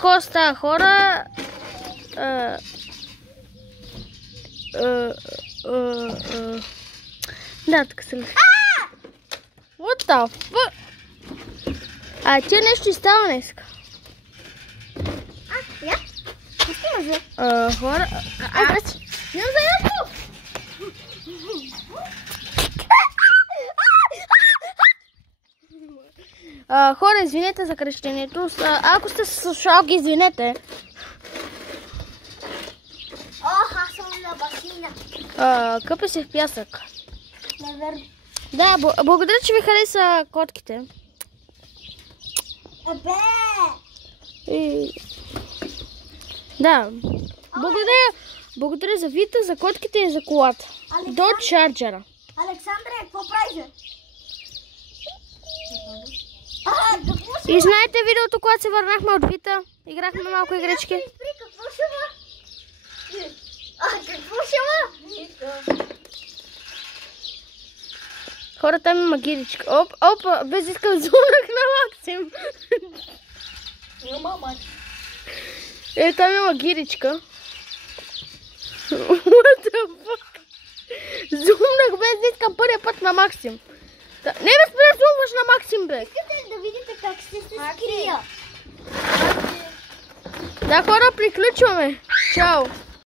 Коста хора. Да, така се леха. What the fuck? Тя нещо изстава днеска. Я? Какво имаш, бе? Хора... Имам за ядко! Хора, извинете за крещението. Ако сте слушалки, извинете. Аз съм на басина. Къпе се в пясък. Наверно. Да, благодаря, че ви хареса котките. Абе! Да. Благодаря за Вита, за котките и за колата. До чарджера. Александре, какво правиш? И знаете видеото, когато се върнахме от Вита? Играхме малко игрички. Какво ще ма? Какво ще ма? Хора, там има гиричка. Опа, без искам зумнах на Максим. Там има гиричка. What the fuck? Зумнах без да искам първия път на Максим. Не ме спре зумваш на Максим, бе. Искате да видите как ще се скрия? Да, хора, приключваме. Чао.